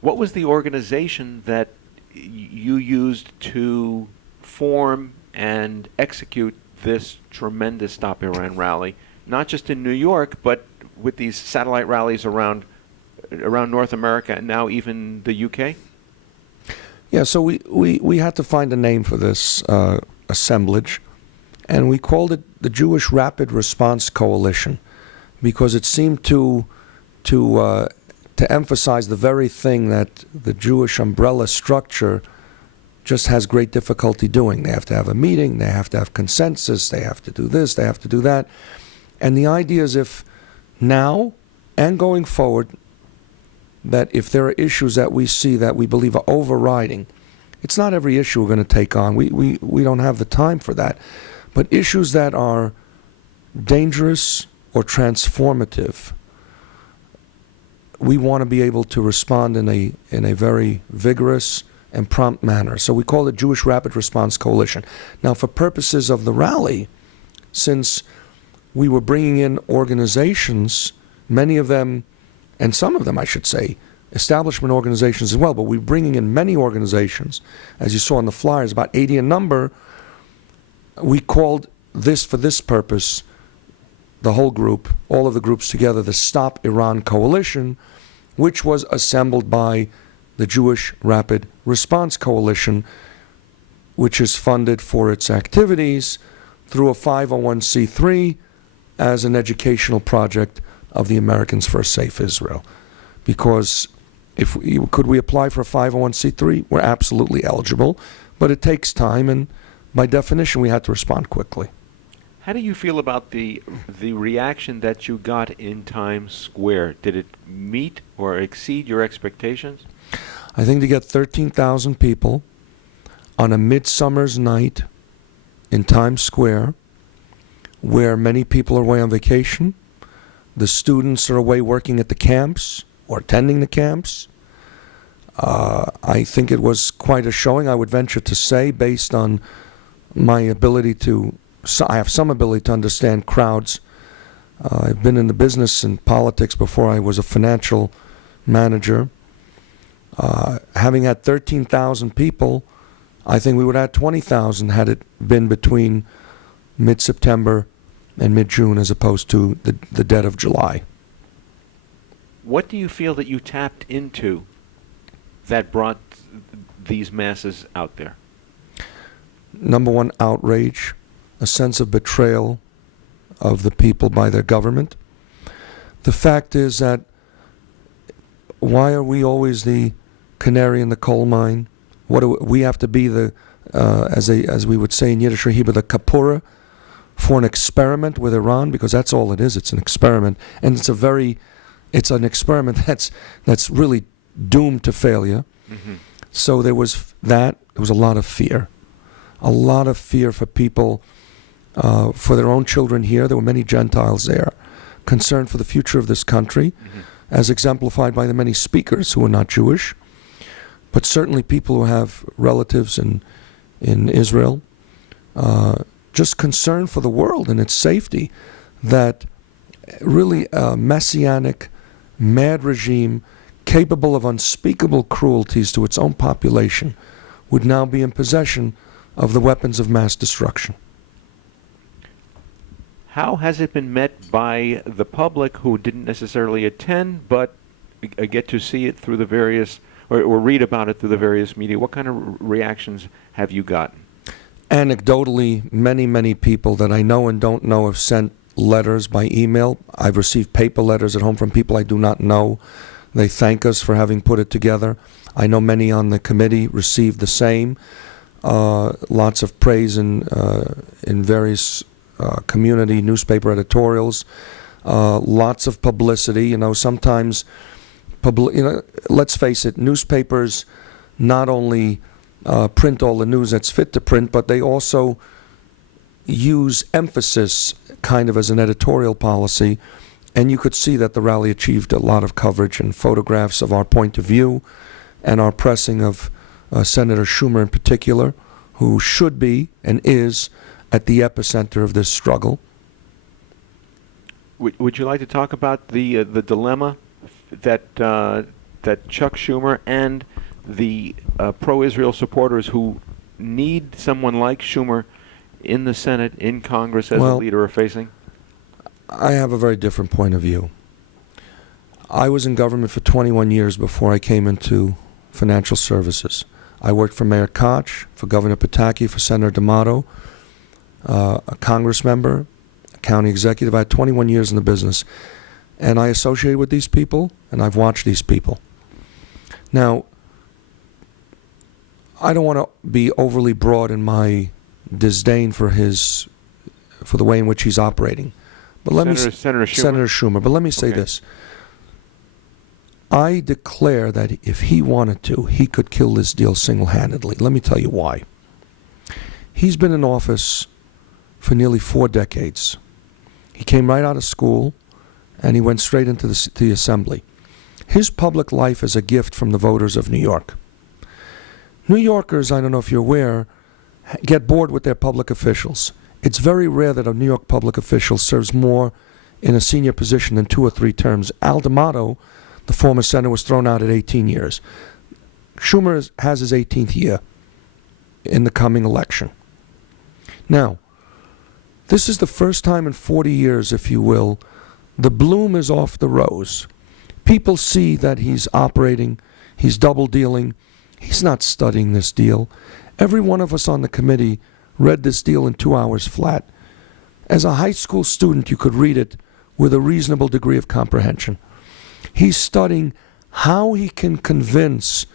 What was the organization that you used to form and execute this tremendous Stop Iran rally, not just in New York, but with these satellite rallies around North America and now even the UK? Yeah, so we had to find a name for this assemblage, and we called it the Jewish Rapid Response Coalition because it seemed to emphasize the very thing that the Jewish umbrella structure just has great difficulty doing. They have to have a meeting, they have to have consensus, they have to do this, they have to do that. And the idea is if now and going forward, that if there are issues that we see that we believe are overriding, it's not every issue we're going to take on. We don't have the time for that. But issues that are dangerous or transformative, we want to be able to respond in a very vigorous and prompt manner. So we call it Jewish Rapid Response Coalition. Now, for purposes of the rally, since we were bringing in organizations, many of them, and some of them, I should say, establishment organizations as well, but we're bringing in many organizations. As you saw in the flyers, about 80 in number. We called this, for this purpose, the whole group, all of the groups together, the Stop Iran Coalition, which was assembled by the Jewish Rapid Response Coalition, which is funded for its activities through a 501c3 as an educational project of the Americans for a Safe Israel. Because could we apply for a 501c3? We're absolutely eligible, but it takes time, and by definition, we had to respond quickly. How do you feel about the reaction that you got in Times Square? Did it meet or exceed your expectations? I think to get 13,000 people on a midsummer's night in Times Square, where many people are away on vacation, the students are away working at the camps or attending the camps, I think it was quite a showing, I would venture to say, based on my ability I have some ability to understand crowds. I've been in the business and politics before I was a financial manager. Having had 13,000 people, I think we would have had 20,000 had it been between mid-September and mid-June as opposed to the dead of July. What do you feel that you tapped into that brought these masses out there? Number one, outrage, a sense of betrayal of the people by their government. The fact is that why are we always the canary in the coal mine? What do we have to be as we would say in Yiddish or Hebrew, the kapura for an experiment with Iran? Because that's all it is. It's an experiment, and it's an experiment that's really doomed to failure. Mm-hmm. So there was that. There was a lot of fear for people, for their own children here. There were many Gentiles there, concerned for the future of this country, mm-hmm. as exemplified by the many speakers who are not Jewish, but certainly people who have relatives in Israel, just concerned for the world and its safety, that really a messianic, mad regime capable of unspeakable cruelties to its own population would now be in possession of the weapons of mass destruction. How has it been met by the public who didn't necessarily attend but get to see it through the various, or read about it through the various media? What kind of reactions have you gotten? Anecdotally, many people that I know and don't know have sent letters by email. I've received paper letters at home from people I do not know. They thank us for having put it together. I know many on the committee received the same. Lots of praise in various community newspaper editorials. Lots of publicity. Sometimes, let's face it, newspapers not only print all the news that's fit to print, but they also use emphasis kind of as an editorial policy. And you could see that the rally achieved a lot of coverage and photographs of our point of view and our pressing of Senator Schumer in particular, who should be and is at the epicenter of this struggle. Would you like to talk about the dilemma that that Chuck Schumer and the pro-Israel supporters who need someone like Schumer in the Senate, in Congress as a leader are facing? I have a very different point of view. I was in government for 21 years before I came into financial services. I worked for Mayor Koch, for Governor Pataki, for Senator D'Amato, a Congress member, a county executive. I had 21 years in the business. And I associated with these people, and I've watched these people. Now, I don't want to be overly broad in my disdain for the way in which he's operating. But Senator Schumer. Senator Schumer. But let me say this. I declare that if he wanted to, he could kill this deal single-handedly. Let me tell you why. He's been in office for nearly 4 decades. He came right out of school, and he went straight into the assembly. His public life is a gift from the voters of New York. New Yorkers, I don't know if you're aware, get bored with their public officials. It's very rare that a New York public official serves more in a senior position than 2 or 3 terms. Al D'Amato, the former senator, was thrown out at 18 years. Schumer has his 18th year in the coming election. Now, this is the first time in 40 years, if you will, the bloom is off the rose. People see that he's operating, he's double-dealing. He's not studying this deal. Every one of us on the committee read this deal in 2 hours flat. As a high school student, you could read it with a reasonable degree of comprehension. He's studying how he can convince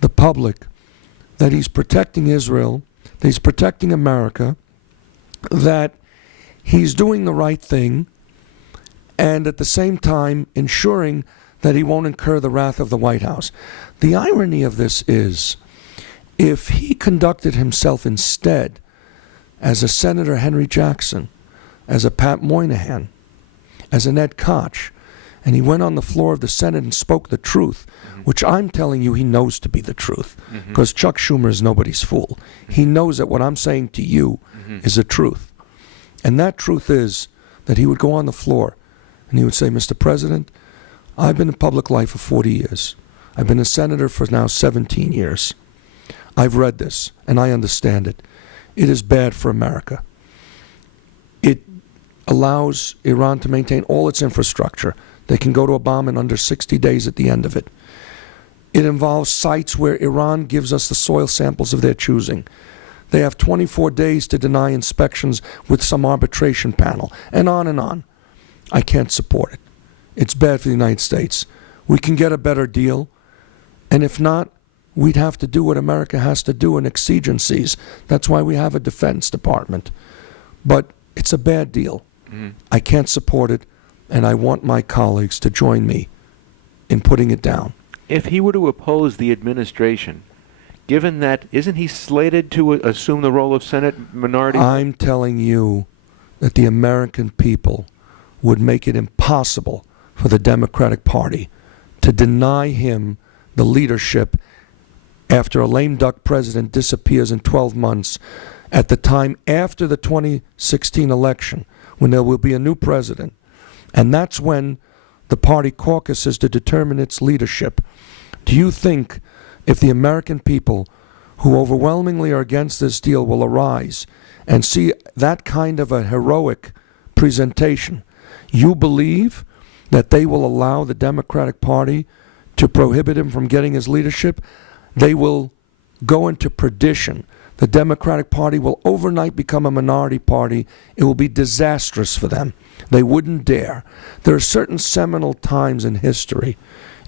the public that he's protecting Israel, that he's protecting America, that he's doing the right thing, and at the same time ensuring that he won't incur the wrath of the White House. The irony of this is, if he conducted himself instead as a Senator Henry Jackson, as a Pat Moynihan, as an Ed Koch, and he went on the floor of the Senate and spoke the truth, which I'm telling you he knows to be the truth, because Chuck Schumer is nobody's fool. He knows that what I'm saying to you is the truth. And that truth is that he would go on the floor and he would say, Mr. President, I've been in public life for 40 years. I've been a senator for now 17 years. I've read this, and I understand it. It is bad for America. It allows Iran to maintain all its infrastructure. They can go to a bomb in under 60 days at the end of it. It involves sites where Iran gives us the soil samples of their choosing. They have 24 days to deny inspections with some arbitration panel, and on and on. I can't support it. It's bad for the United States. We can get a better deal, and if not, we'd have to do what America has to do in exigencies. That's why we have a Defense Department. But it's a bad deal. I can't support it, and I want my colleagues to join me in putting it down. If he were to oppose the administration, given that, isn't he slated to assume the role of Senate Minority? I'm telling you that the American people would make it impossible for the Democratic Party to deny him the leadership after a lame duck president disappears in 12 months at the time after the 2016 election, when there will be a new president. And that's when the party caucuses to determine its leadership. Do you think if the American people, who overwhelmingly are against this deal, will arise and see that kind of a heroic presentation, you believe that they will allow the Democratic Party to prohibit him from getting his leadership? They will go into perdition. The Democratic Party will overnight become a minority party. It will be disastrous for them. They wouldn't dare. There are certain seminal times in history.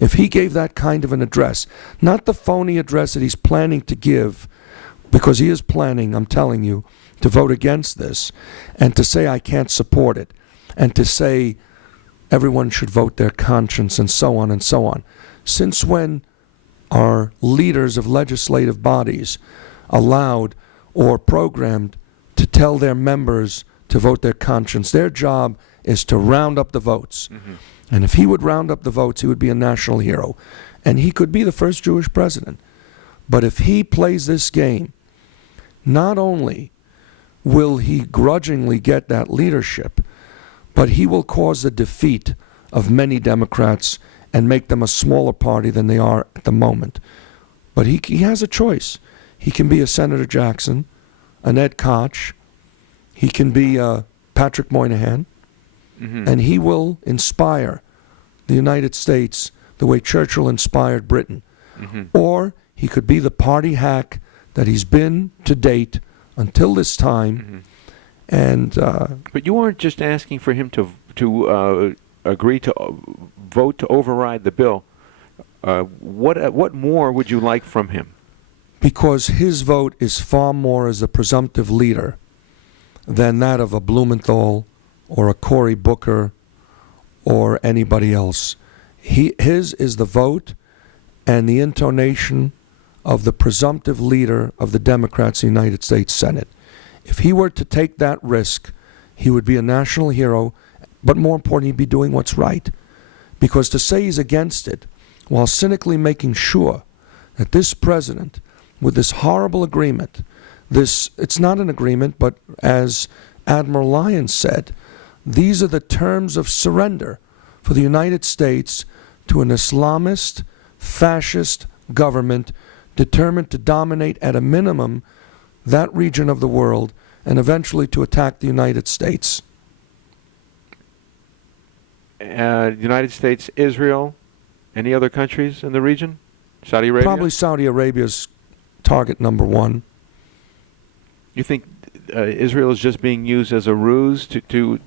If he gave that kind of an address, not the phony address that he's planning to give, because he is planning, I'm telling you, to vote against this, and to say I can't support it, and to say everyone should vote their conscience, and so on and so on. Since when are leaders of legislative bodies allowed or programmed to tell their members to vote their conscience? Their job is to round up the votes. And if he would round up the votes, he would be a national hero. And he could be the first Jewish president. But if he plays this game, not only will he grudgingly get that leadership, but he will cause the defeat of many Democrats and make them a smaller party than they are at the moment. But he has a choice. He can be a Senator Jackson, an Ed Koch. He can be Patrick Moynihan. And he will inspire the United States the way Churchill inspired Britain. Or he could be the party hack that he's been to date until this time. And but you aren't just asking for him to agree to vote to override the bill. What more would you like from him? because his vote is far more as a presumptive leader than that of a Blumenthal or a Cory Booker or anybody else. His is the vote and the intonation of the presumptive leader of the Democrats in the United States Senate. If he were to take that risk, he would be a national hero, but more important, he'd be doing what's right. Because to say he's against it, while cynically making sure that this president, with this horrible agreement, it's not an agreement, but as Admiral Lyons said, these are the terms of surrender for the United States to an Islamist, fascist government determined to dominate at a minimum that region of the world and eventually to attack the United States. United States, Israel, any other countries in the region? Saudi Arabia? Probably Saudi Arabia's target number one. You think Israel is just being used as a ruse to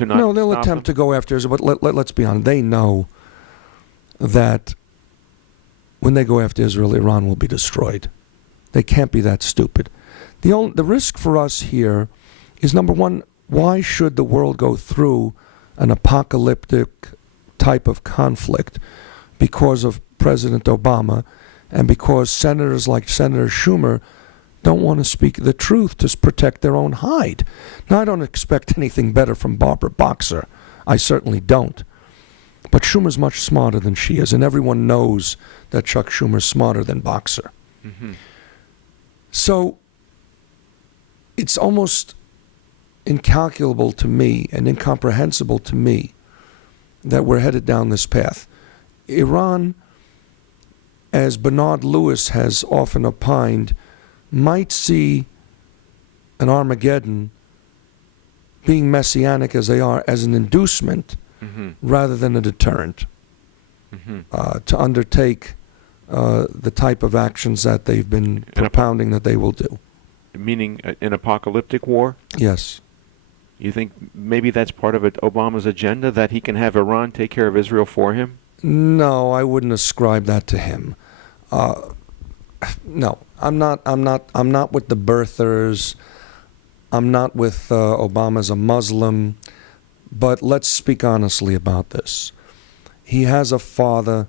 not No, they'll stop attempt them? to go after Israel, but let's be honest. They know that when they go after Israel, Iran will be destroyed. They can't be that stupid. The risk for us here is, number one, why should the world go through an apocalyptic type of conflict because of President Obama and because senators like Senator Schumer don't want to speak the truth to protect their own hide? Now, I don't expect anything better from Barbara Boxer. I certainly don't. But Schumer's much smarter than she is, and everyone knows that Chuck Schumer's smarter than Boxer. Mm-hmm. So it's almost incalculable to me and incomprehensible to me that we're headed down this path. Iran, as Bernard Lewis has often opined, might see an Armageddon, being messianic as they are, as an inducement rather than a deterrent to undertake the type of actions that they've been propounding that they will do. Meaning an apocalyptic war? Yes. You think maybe that's part of Obama's agenda, that he can have Iran take care of Israel for him? No, I wouldn't ascribe that to him. No, I'm not with the birthers. I'm not with Obama's a Muslim. But let's speak honestly about this. He has a father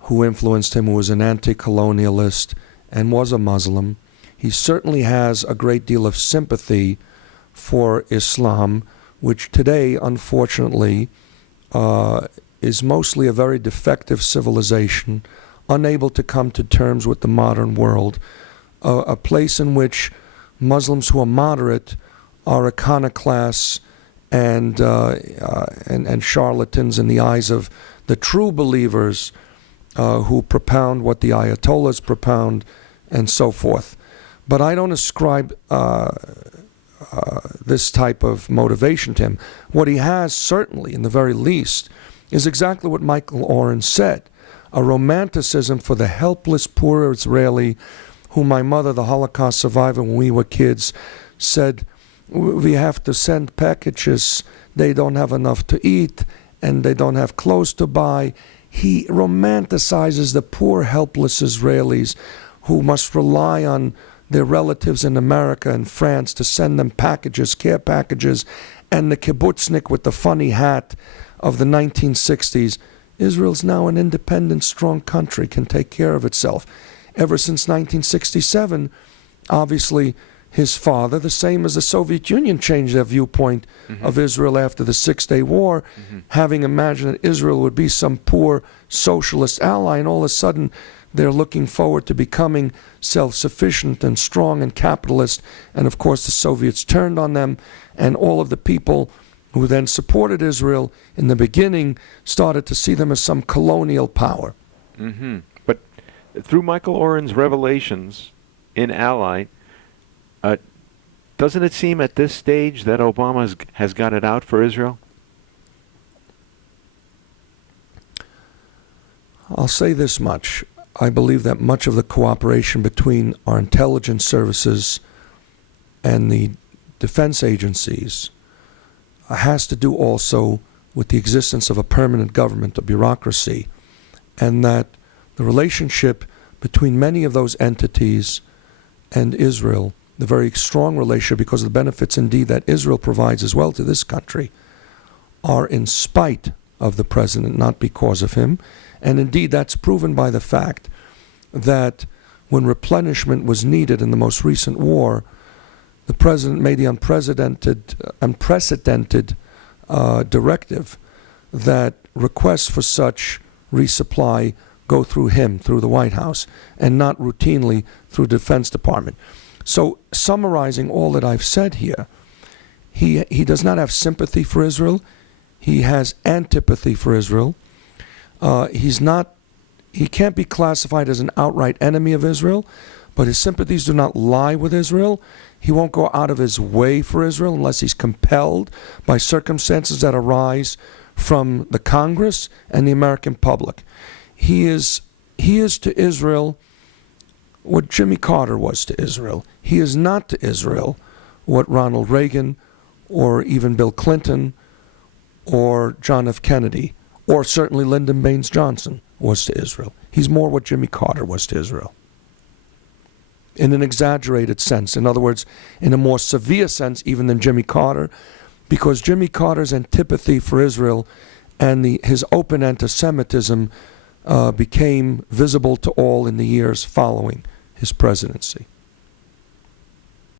who influenced him, who was an anti-colonialist and was a Muslim. He certainly has a great deal of sympathy for Islam, which today, unfortunately, is mostly a very defective civilization, unable to come to terms with the modern world, a place in which Muslims who are moderate are iconoclasts and charlatans in the eyes of the true believers who propound what the Ayatollahs propound and so forth. But I don't ascribe this type of motivation to him. What he has, certainly, in the very least, is exactly what Michael Oren said, a romanticism for the helpless, poor Israeli, whom my mother, the Holocaust survivor, when we were kids, said, we have to send packages, they don't have enough to eat, and they don't have clothes to buy. He romanticizes the poor, helpless Israelis who must rely on their relatives in America and France to send them packages, care packages, and the kibbutznik with the funny hat of the 1960s. Israel's now an independent, strong country, can take care of itself. Ever since 1967, obviously, his father, the same as the Soviet Union, changed their viewpoint of Israel after the Six-Day War, having imagined that Israel would be some poor socialist ally, and all of a sudden they're looking forward to becoming self-sufficient and strong and capitalist. And of course the Soviets turned on them, and all of the people who then supported Israel in the beginning, started to see them as some colonial power. Mm-hmm. But through Michael Oren's revelations in Ally, doesn't it seem at this stage that Obama has got it out for Israel? I'll say this much. I believe that much of the cooperation between our intelligence services and the defense agencies has to do also with the existence of a permanent government, a bureaucracy, and that the relationship between many of those entities and Israel, the very strong relationship because of the benefits indeed that Israel provides as well to this country, are in spite of the president, not because of him. And indeed, that's proven by the fact that when replenishment was needed in the most recent war, the president made the unprecedented directive that requests for such resupply go through him, through the White House, and not routinely through the Defense Department. So, summarizing all that I've said here, he does not have sympathy for Israel. He has antipathy for Israel. He can't be classified as an outright enemy of Israel, but his sympathies do not lie with Israel. He won't go out of his way for Israel unless he's compelled by circumstances that arise from the Congress and the American public. He is to Israel what Jimmy Carter was to Israel. He is not to Israel what Ronald Reagan or even Bill Clinton or John F. Kennedy or certainly Lyndon Baines Johnson was to Israel. He's more what Jimmy Carter was to Israel, in an exaggerated sense. In other words, in a more severe sense even than Jimmy Carter, because Jimmy Carter's antipathy for Israel and his open anti-Semitism became visible to all in the years following his presidency.